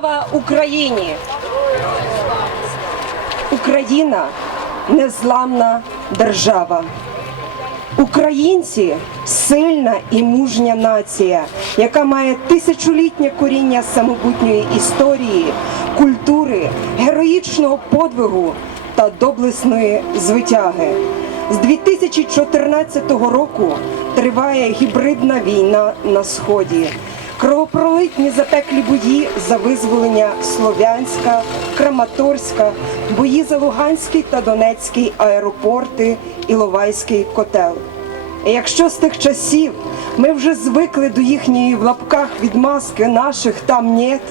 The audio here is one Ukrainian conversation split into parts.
Слава Україні! Україна незламна держава. Українці сильна і мужня нація, яка має тисячолітнє коріння самобутньої історії, культури, героїчного подвигу та доблесної звитяги. З 2014 року триває гібридна війна на сході. Кровопролитні запеклі бої за визволення Слов'янська, Краматорська, бої за Луганський та Донецький аеропорти, Іловайський котел. І якщо з тих часів ми вже звикли до їхньої в лапках відмазки наших там нет,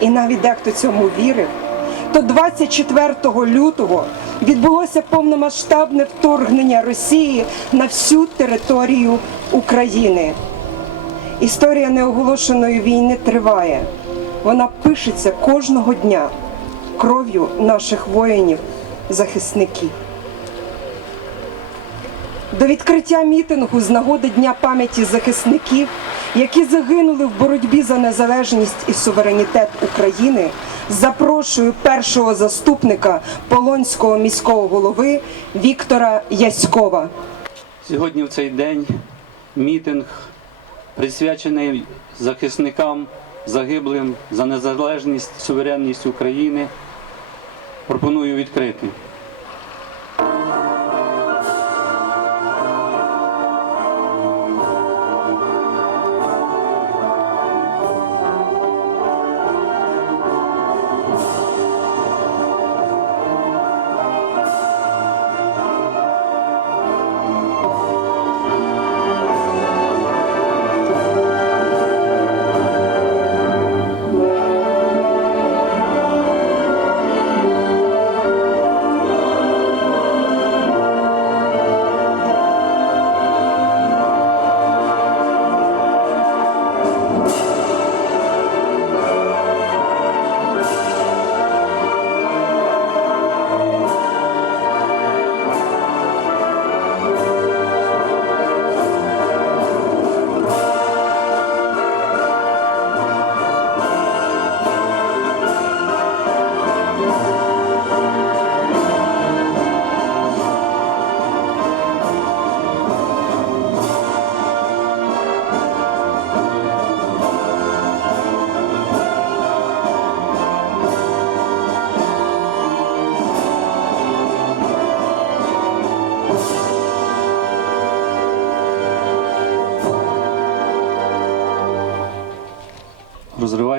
і навіть дехто цьому вірив, то 24 лютого відбулося повномасштабне вторгнення Росії на всю територію України. Історія неоголошеної війни триває. Вона пишеться кожного дня кров'ю наших воїнів, захисників. До відкриття мітингу з нагоди Дня пам'яті захисників, які загинули в боротьбі за незалежність і суверенітет України, запрошую першого заступника Полонського міського голови Віктора Яськова. Сьогодні в цей день мітинг присвячений захисникам загиблим за незалежність, суверенність України. Пропоную відкрити.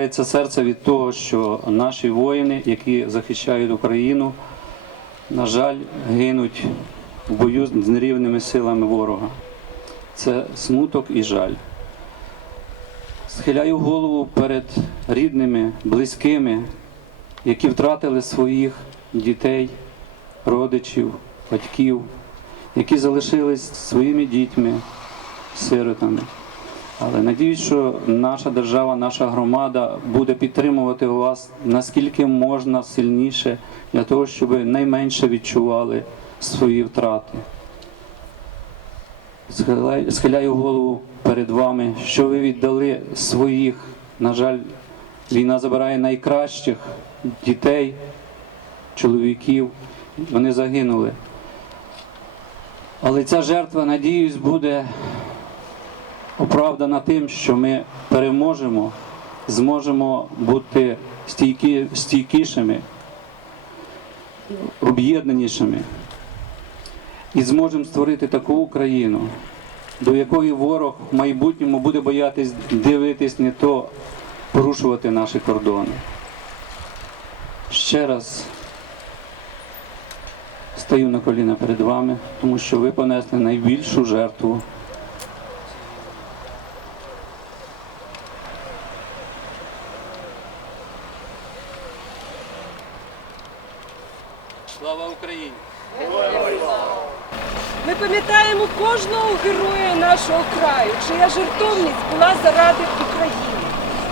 Розривається серце від того, що наші воїни, які захищають Україну, на жаль, гинуть в бою з нерівними силами ворога. Це смуток і жаль. Схиляю голову перед рідними, близькими, які втратили своїх дітей, родичів, батьків, які залишились своїми дітьми, сиротами. Але надіюсь, що наша держава, наша громада буде підтримувати вас наскільки можна сильніше для того, щоб найменше відчували свої втрати. Схиляю голову перед вами, що ви віддали своїх. На жаль, війна забирає найкращих дітей, чоловіків. Вони загинули. Але ця жертва, надіюсь, буде оправдана тим, що ми переможемо, зможемо бути стійкі, стійкішими, об'єднанішими і зможемо створити таку Україну, до якої ворог в майбутньому буде боятись дивитись не то порушувати наші кордони. Ще раз стаю на коліна перед вами, тому що ви понесли найбільшу жертву. Слава Україні! Ми пам'ятаємо кожного героя нашого краю, чия жертовність була заради України.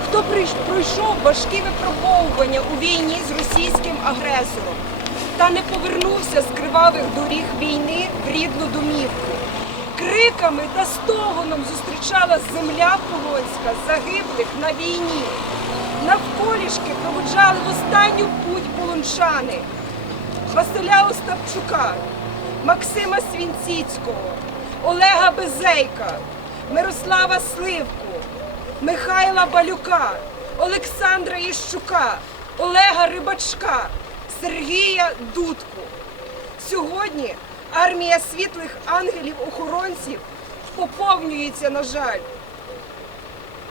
Хто пройшов важкі випробовування у війні з російським агресором та не повернувся з кривавих доріг війни в рідну домівку. Криками та стогоном зустрічала земля полонська загиблих на війні. Навколішки проводжали в останню путь полончани Василя Остапчука, Максима Свінціцького, Олега Безейка, Мирослава Сливку, Михайла Балюка, Олександра Іщука, Олега Рибачка, Сергія Дудку. Сьогодні армія світлих ангелів-охоронців поповнюється, на жаль.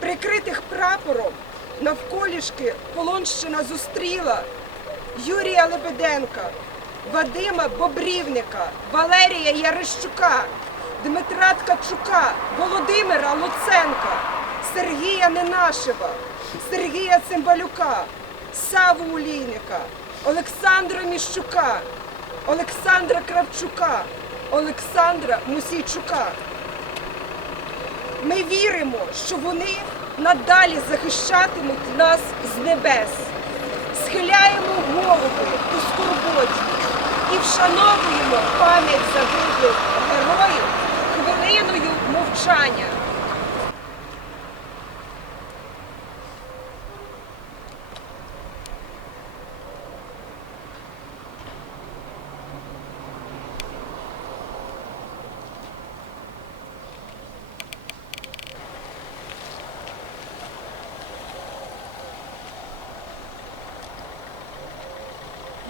Прикритих прапором навколішки Полонщина зустріла Юрія Лебеденка, Вадима Бобрівника, Валерія Ярищука, Дмитра Ткачука, Володимира Луценка, Сергія Ненашева, Сергія Цимбалюка, Саву Улійника, Олександра Міщука, Олександра Кравчука, Олександра Мусійчука. Ми віримо, що вони надалі захищатимуть нас з небес. Схиляємо голови у скорботі і вшановуємо пам'ять загиблих героїв хвилиною мовчання.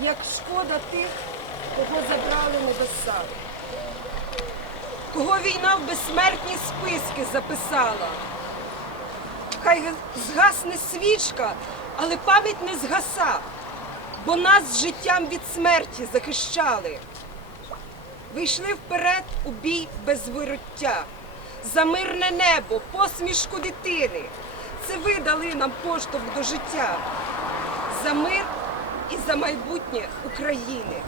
Як шкода тих, кого забрали небеса, кого війна в безсмертні списки записала. Хай згасне свічка, але пам'ять не згаса, бо нас життям від смерті захищали. Вийшли вперед у бій без вируття, за мирне небо, посмішку дитини. Це ви дали нам поштовх до життя, за мир і за майбутнє України.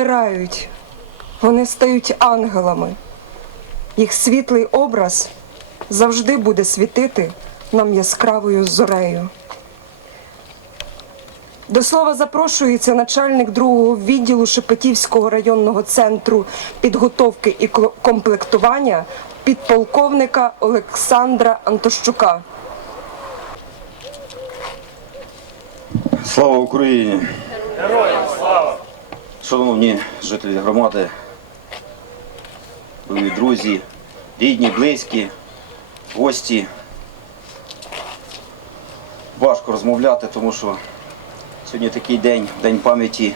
Вмирають, вони стають ангелами. Їх світлий образ завжди буде світити нам яскравою зорею. До слова запрошується начальник другого відділу Шепетівського районного центру підготовки і комплектування підполковника Олександра Антощука. Слава Україні! Шановні жителі громади, мої друзі, рідні, близькі, гості. Важко розмовляти, тому що сьогодні такий день, день пам'яті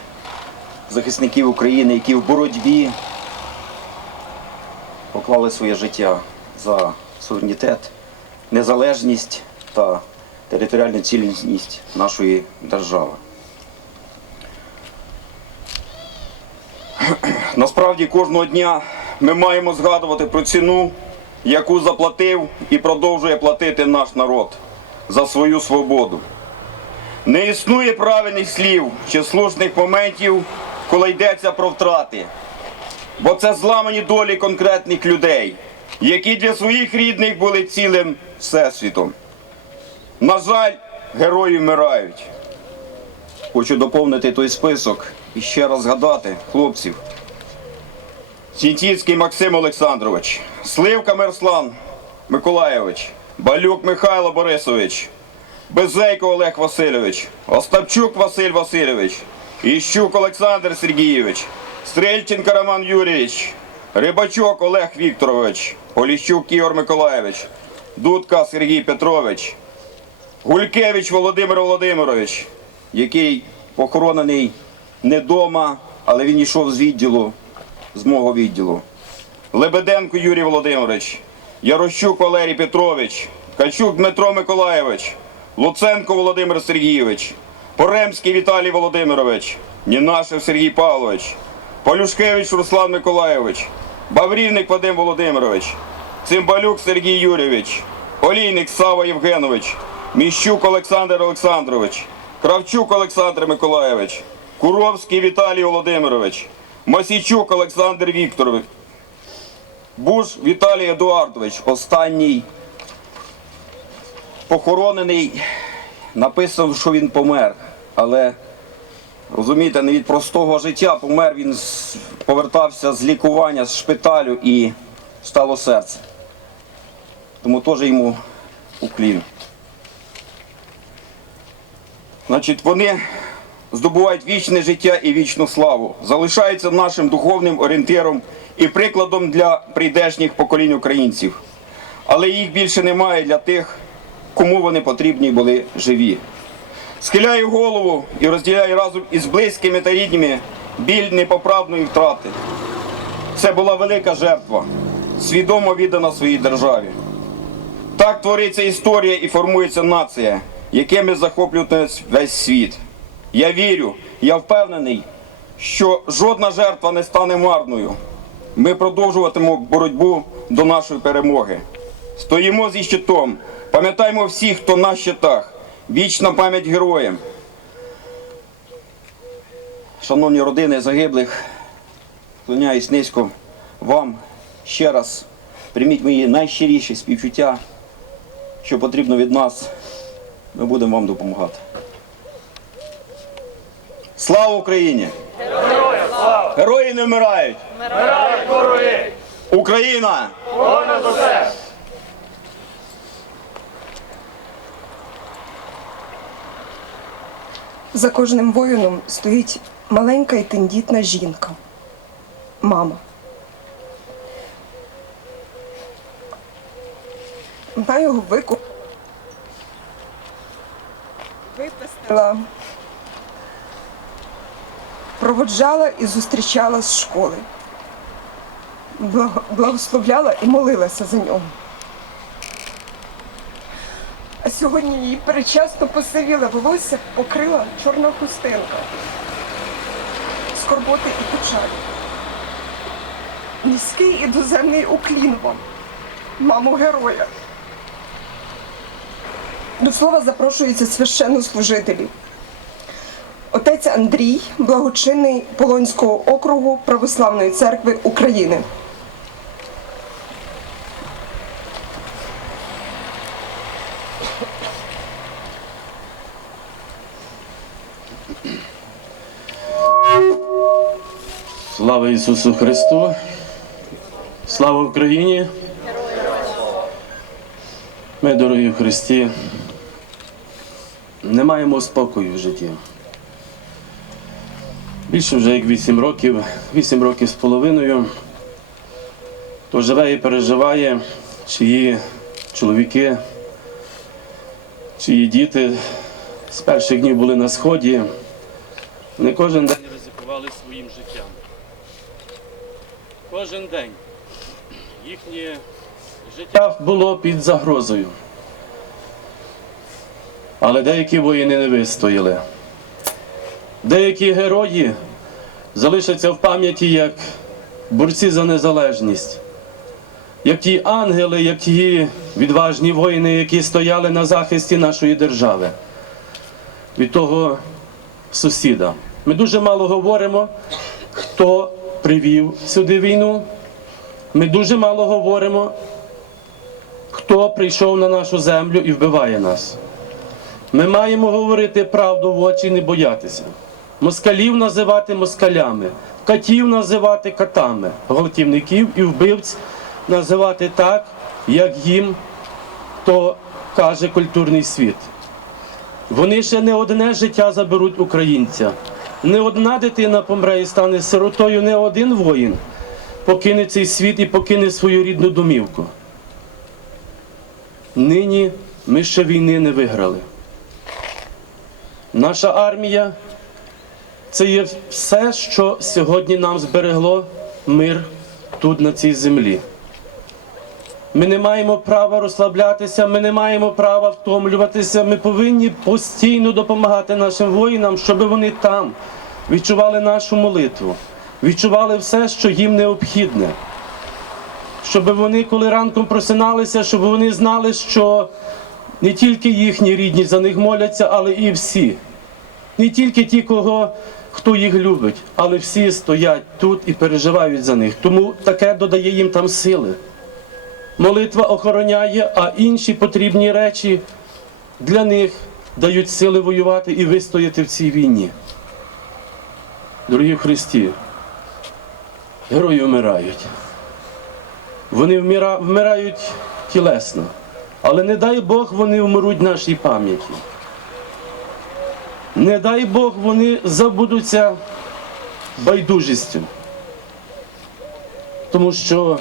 захисників України, які в боротьбі поклали своє життя за суверенітет, незалежність та територіальну цілісність нашої держави. Насправді кожного дня ми маємо згадувати про ціну, яку заплатив і продовжує платити наш народ за свою свободу. Не існує правильних слів чи слушних моментів, коли йдеться про втрати, бо це зламані долі конкретних людей, які для своїх рідних були цілим всесвітом. На жаль, герої вмирають. Хочу доповнити той список і ще раз згадати хлопців. Сінтівський Максим Олександрович, Сливка Мирослав Миколайович, Балюк Михайло Борисович, Безейко Олег Васильович, Остапчук Василь Васильович, Іщук Олександр Сергійович, Стрельченко Роман Юрійович, Рибачок Олег Вікторович, Поліщук Ігор Миколайович, Дудка Сергій Петрович, Гулькевич Володимир Володимирович, який похоронений не вдома, але він йшов з відділу з мого відділу. Лебеденко Юрій Володимирович, Ярощук Валерій Петрович, Качук Дмитро Миколаєвич, Луценко Володимир Сергійович, Поремський Віталій Володимирович, Нінашев Сергій Павлович, Полюшкевич Руслан Миколайович, Баврівник Вадим Володимирович, Цимбалюк Сергій Юрійович, Олійник Сава Євгенович, Міщук Олександр Олександрович, Кравчук Олександр Миколайович, Куровський Віталій Володимирович, Масійчук Олександр Вікторович, Буш Віталій Едуардович, останній похоронений, написано, що він помер, але розумієте, не від простого життя помер, він повертався з лікування з шпиталю і стало серце. Тому теж йому уклін. Значить, вони здобувають вічне життя і вічну славу, залишаються нашим духовним орієнтиром і прикладом для прийдешніх поколінь українців. Але їх більше немає для тих, кому вони потрібні були живі. Схиляю голову і розділяю разом із близькими та рідними біль непоправної втрати. Це була велика жертва, свідомо віддана своїй державі. Так твориться історія і формується нація, якими захоплює весь світ. Я вірю, я впевнений, що жодна жертва не стане марною. Ми продовжуватимемо боротьбу до нашої перемоги. Стоїмо зі щитом, пам'ятаємо всіх, хто на щитах. Вічна пам'ять героям. Шановні родини загиблих, вклоняюсь низько вам ще раз. Прийміть мої найщиріші співчуття, що потрібно від нас. Ми будемо вам допомагати. Слава Україні! Герої не вмирають! Вмирають вороги! Україна! Понад усе! За кожним воїном стоїть маленька і тендітна жінка. Мама. Вона його викуп. Випустила. Проводжала і зустрічала з школи. Благословляла і молилася за нього. А сьогодні її перечасно посивіле волосся покрила чорна хустинка. Скорботи і печалі. Низький і доземний уклін вам, мамо героя. До слова запрошуються священнослужителі. Отець Андрій, благочинний Полонського округу Православної церкви України. Слава Ісусу Христу! Слава Україні! Ми, дорогі в Христі, не маємо спокою в житті. Більше вже як 8 років, 8 років з половиною, то живе і переживає, чиї чоловіки, чиї діти з перших днів були на сході. Вони кожен день ризикували своїм життям. Кожен день їхнє життя було під загрозою. Але деякі воїни не вистояли. Деякі герої залишаться в пам'яті як борці за незалежність, як ті ангели, як ті відважні воїни, які стояли на захисті нашої держави. Від того сусіда. Ми дуже мало говоримо, хто привів сюди війну. Ми дуже мало говоримо, хто прийшов на нашу землю і вбиває нас. Ми маємо говорити правду в очі і не боятися. Москалів називати москалями, катів називати катами, гвалтівників і вбивць називати так, як їм то каже культурний світ. Вони ще не одне життя заберуть українця. Не одна дитина помре і стане сиротою, не один воїн покине цей світ і покине свою рідну домівку. Нині ми ще війни не виграли. Наша армія це є все, що сьогодні нам зберегло мир тут, на цій землі. Ми не маємо права розслаблятися, ми не маємо права втомлюватися. Ми повинні постійно допомагати нашим воїнам, щоб вони там відчували нашу молитву, відчували все, що їм необхідне. Щоб вони, коли ранком просиналися, щоб вони знали, що не тільки їхні рідні за них моляться, але і всі. Не тільки ті, кого, хто їх любить, але всі стоять тут і переживають за них. Тому таке додає їм там сили. Молитва охороняє, а інші потрібні речі для них дають сили воювати і вистояти в цій війні. Дорогі в Христі, герої вмирають. Вони вмира- вмирають тілесно, але не дай Бог вони вмруть нашій пам'яті. Не дай Бог вони забудуться байдужістю. Тому що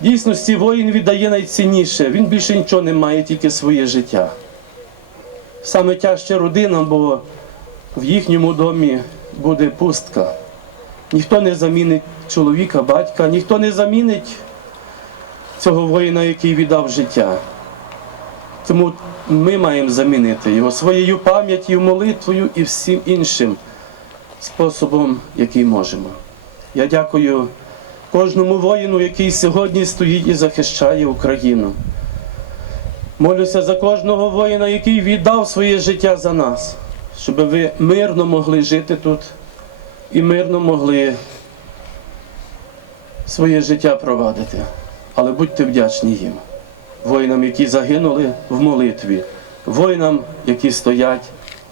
дійсності воїн віддає найцінніше, він більше нічого не має, тільки своє життя. Саме тяжче родинам, бо в їхньому домі буде пустка. Ніхто не замінить чоловіка, батька, ніхто не замінить цього воїна, який віддав життя. Тому ми маємо замінити його своєю пам'яттю, молитвою і всім іншим способом, який можемо. Я дякую кожному воїну, який сьогодні стоїть і захищає Україну. Молюся за кожного воїна, який віддав своє життя за нас, щоб ви мирно могли жити тут і мирно могли своє життя провадити. Але будьте вдячні їм, воїнам, які загинули в молитві, воїнам, які стоять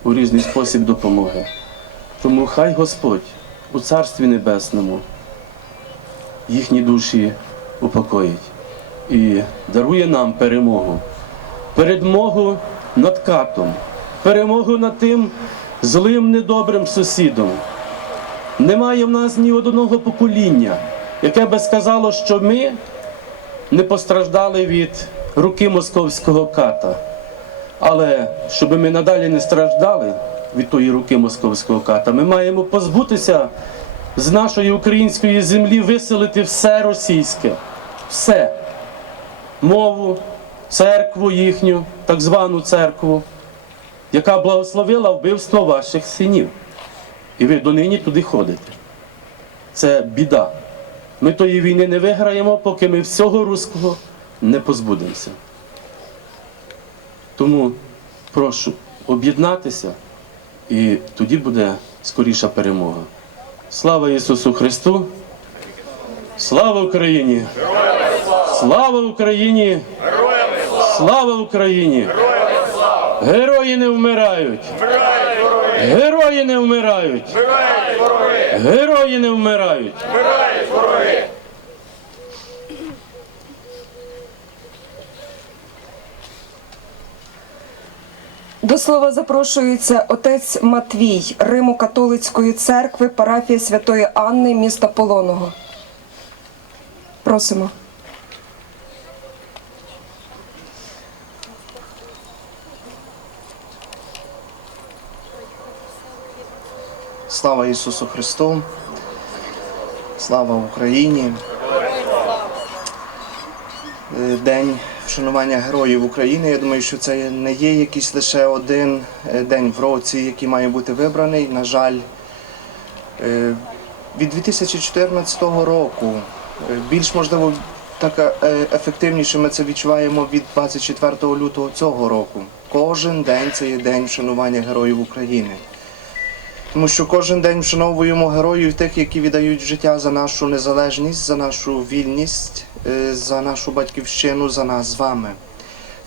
у різний спосіб допомоги. Тому хай Господь у Царстві Небесному їхні душі упокоїть і дарує нам перемогу. Перемогу над катом, перемогу над тим злим недобрим сусідом. Немає в нас ні одного покоління, яке би сказало, що ми не постраждали від руки московського ката. Але щоб ми надалі не страждали від тої руки московського ката, ми маємо позбутися з нашої української землі, виселити все російське, все. Мову, церкву їхню, так звану церкву, яка благословила вбивство ваших синів. І ви донині туди ходите. Це біда. Ми тої війни не виграємо, поки ми всього руського не позбудемося. Тому прошу об'єднатися, і тоді буде скоріша перемога. Слава Ісусу Христу! Слава Україні! Слава Україні! Слава Україні! Герої не вмирають! Герої не вмирають! Герої не вмирають! До слова запрошується отець Матвій Римо-католицької церкви, парафія Святої Анни, міста Полоного. Просимо. Слава Ісусу Христу! Слава Україні! Е, День вшанування героїв України. Я думаю, що це не є якийсь лише один е, день в році, який має бути вибраний. На жаль, е, від 2014 року е, більш можливо так ефективніше ми це відчуваємо від 24 лютого цього року. Кожен день це є день вшанування героїв України. Тому що кожен день вшановуємо героїв тих, які віддають життя за нашу незалежність, за нашу вільність, е, за нашу батьківщину, за нас з вами.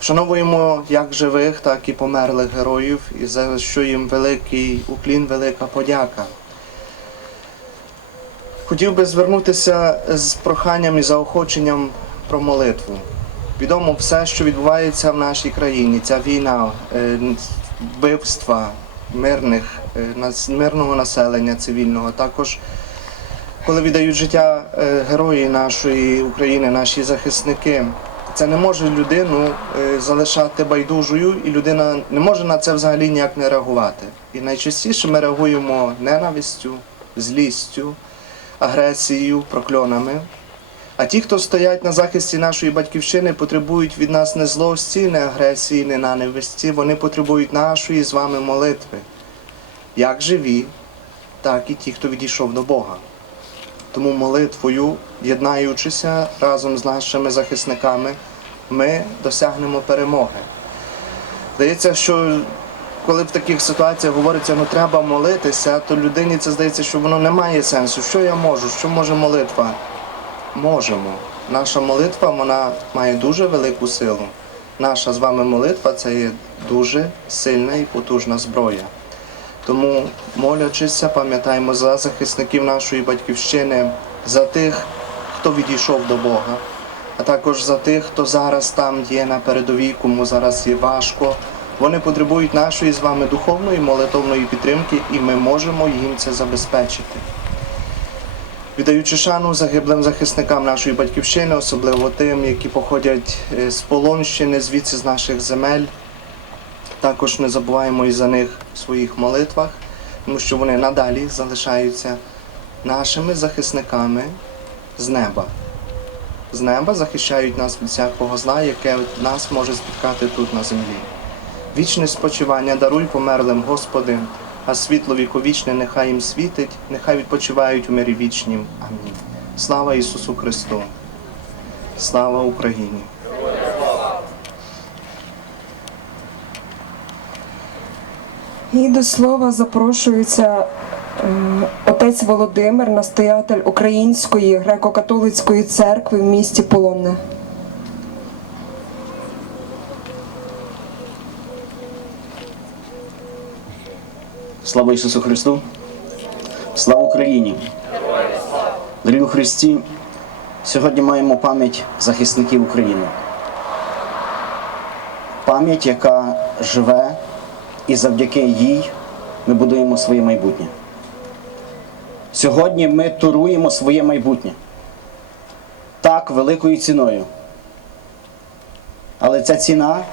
Вшановуємо як живих, так і померлих героїв, і за що їм великий уклін, велика подяка. Хотів би звернутися з проханням і заохоченням про молитву. Відомо все, що відбувається в нашій країні, ця війна, е, вбивства мирних, мирного населення цивільного. Також, коли віддають життя е, герої нашої України, наші захисники, це не може людину е, залишати байдужою, і людина не може на це взагалі ніяк не реагувати. І найчастіше ми реагуємо ненавистю, злістю, агресією, прокльонами. А ті, хто стоять на захисті нашої батьківщини, потребують від нас не злості, не агресії, не ненависті. Вони потребують нашої з вами молитви, як живі, так і ті, хто відійшов до Бога. Тому молитвою, єднаючися разом з нашими захисниками, ми досягнемо перемоги. Здається, що коли в таких ситуаціях говориться, ну треба молитися, то людині це здається, що воно не має сенсу. Що я можу? Що може молитва? Можемо. Наша молитва вона має дуже велику силу. Наша з вами молитва це є дуже сильна і потужна зброя. Тому, молячися, пам'ятаємо за захисників нашої батьківщини, за тих, хто відійшов до Бога, а також за тих, хто зараз там є на передовій, кому зараз є важко. Вони потребують нашої з вами духовної молитовної підтримки, і ми можемо їм це забезпечити. Віддаючи шану загиблим захисникам нашої батьківщини, особливо тим, які походять е, з Полонщини, звідси з наших земель. Також не забуваємо і за них в своїх молитвах, тому що вони надалі залишаються нашими захисниками з неба. З неба захищають нас від всякого зла, яке нас може спіткати тут на землі. Вічне спочивання даруй померлим, Господи, а світло віковічне нехай їм світить, нехай відпочивають у мирі вічнім. Амінь. Слава Ісусу Христу! Слава Україні! І до слова запрошується е, отець Володимир, настоятель Української греко-католицької церкви в місті Полонне. Слава Ісусу Христу! Слава Україні! Дорогі Христі! Сьогодні маємо пам'ять захисників України. Пам'ять, яка живе, і завдяки їй ми будуємо своє майбутнє. Сьогодні ми туруємо своє майбутнє так великою ціною. Але ця ціна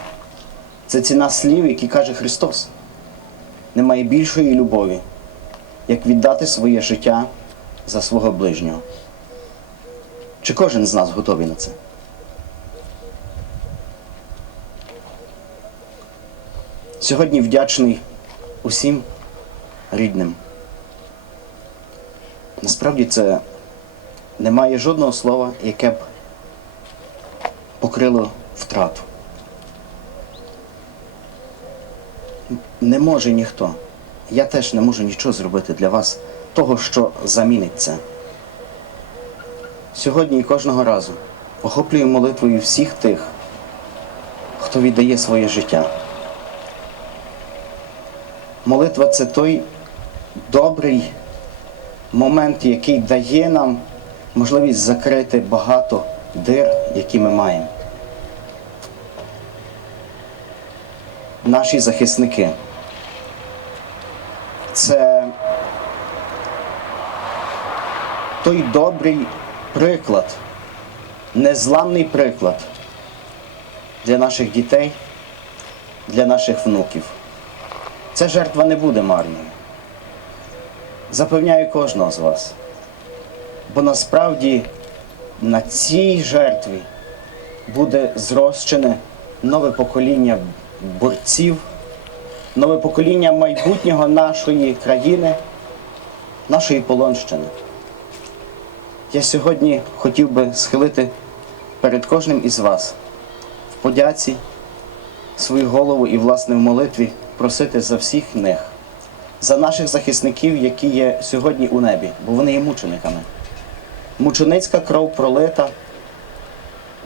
це ціна слів, які каже Христос немає більшої любові, як віддати своє життя за свого ближнього. Чи кожен з нас готовий на це? Сьогодні вдячний усім рідним. Насправді це немає жодного слова, яке б покрило втрату. не може ніхто. Я теж не можу нічого зробити для вас, того, що замінить це. Сьогодні і кожного разу охоплюю молитвою всіх тих, хто віддає своє життя. Молитва це той добрий момент, який дає нам можливість закрити багато дир, які ми маємо. Наші захисники це той добрий приклад, незламний приклад для наших дітей, для наших внуків. Ця жертва не буде марною. Запевняю кожного з вас. Бо насправді на цій жертві буде зрощене нове покоління борців, нове покоління майбутнього нашої країни, нашої Полонщини. Я сьогодні хотів би схилити перед кожним із вас в подяці свою голову і, власне, в молитві просити за всіх них, за наших захисників, які є сьогодні у небі, бо вони є мучениками. Мученицька кров пролита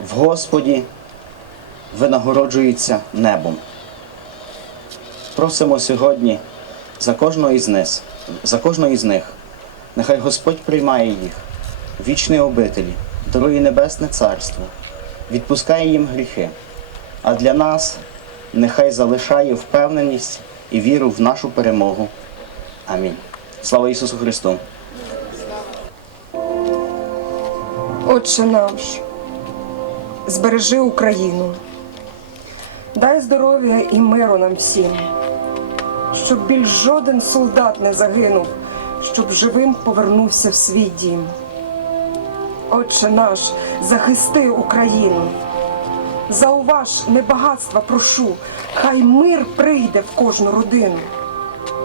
в Господі винагороджується небом. Просимо сьогодні за кожного із них, за кожного із них. Нехай Господь приймає їх, вічні обителі, дарує небесне царство, відпускає їм гріхи, а для нас нехай залишає впевненість і віру в нашу перемогу. Амінь. Слава Ісусу Христу! Отче наш, збережи Україну, дай здоров'я і миру нам всім, щоб більш жоден солдат не загинув щоб живим повернувся в свій дім. Отче наш, захисти Україну. Зауваж не багатства прошу, хай мир прийде в кожну родину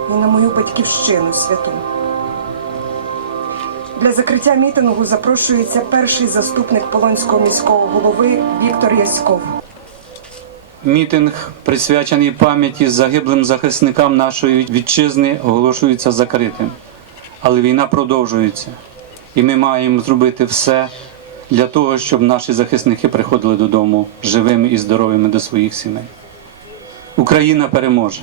і на мою батьківщину святу. Для закриття мітингу запрошується перший заступник Полонського міського голови Віктор Яськов. Мітинг, присвячений пам'яті загиблим захисникам нашої вітчизни, оголошується закритим. Але війна продовжується, і ми маємо зробити все для того, щоб наші захисники приходили додому живими і здоровими до своїх сімей. Україна переможе.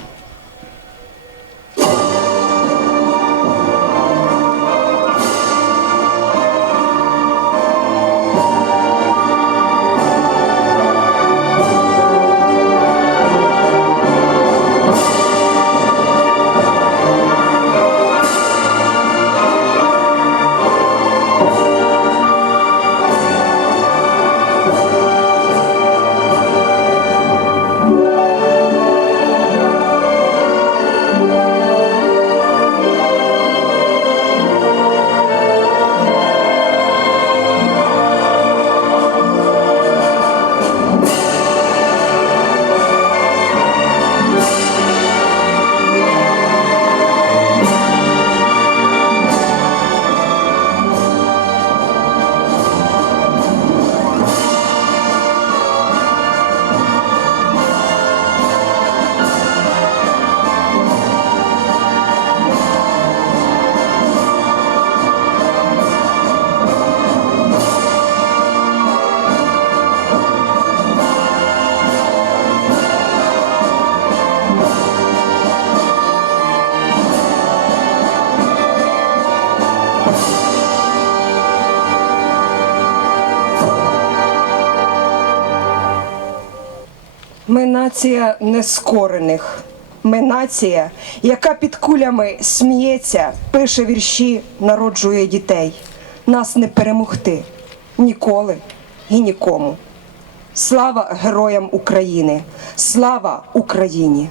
Нація нескорених. Ми нація, яка під кулями сміється, пише вірші, народжує дітей. Нас не перемогти ніколи і нікому. Слава героям України! Слава Україні!